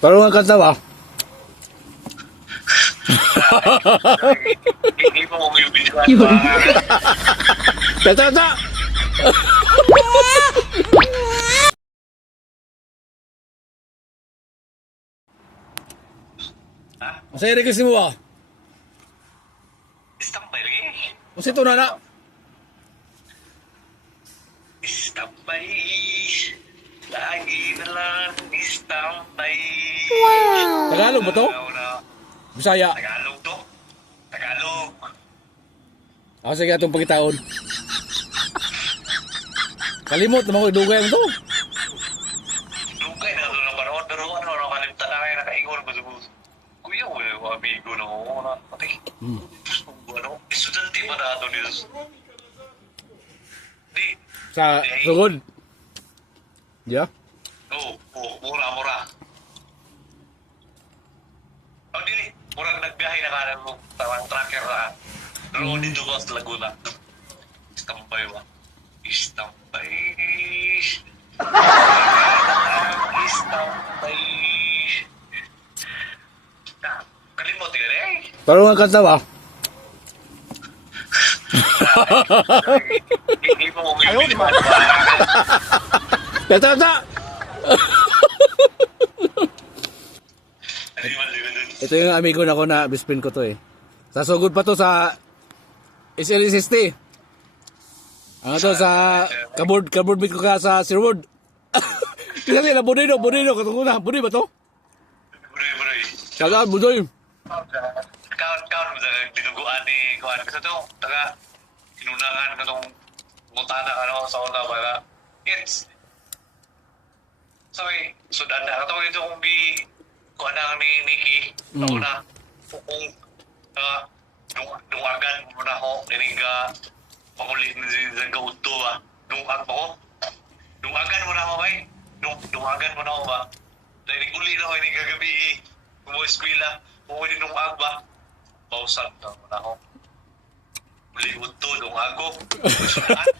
Parang nga kanta ba? Hindi mo yung visual. Kanta, kanta! Ha? Masaya rin kasi mo ba? Istampay lagi. Kasi ito na na. Istampay. Lagi na lang istampay. Tagalog ba to? Bisaya. Tagalog to. Tagalog. Ako sige itong pagkitaon. Kalimot naman ko, dugay ang to. Lugay na doon ang panahon. Pero ano, nakalimta na kayo nakaingon ko sa kuya, wala yung amigo na ako na pati. Ano, estudyante pa na doon yun. Di. Sa sugod. Yeah? Oo, mura. Ang dili, murang nagbiyahe na kanan mo, tawang tracker na. Pero dito ko sa Laguna. Istampay ba? Istampay. Istampay. Kalimot yun eh. Parang nga kanta ba? Hindi mo yung visual. Kanta, kanta! Hindi man liwan dun. Ito yung amigo na ko na best friend ko to eh. Sa sugod pa to sa SLSST. Ano to sa kabord meet ko ka sa Sherwood. Kasi na Budino, katungkol na. Budi ba to? Buray. Saga, Budoy. Kaon mo sa dinuguan ni Kuan. Kasi to, taga, inunangan ka tong mutana ka no, sa una para it's sorry, sudan na. Katong ito kung kuan na ni Nikki, sa una, kung dungagan mo na ako, niniga, pangulit ni Zagauto ba, dungag mo ko. Dungagan mo na ako bay, dungagan mo na ako ba. Dahil uli na ako, ini gagabi, kumueskwila, kung hindi dungag ba, pausan na mo na ako. Muli uto, dungago, sudan.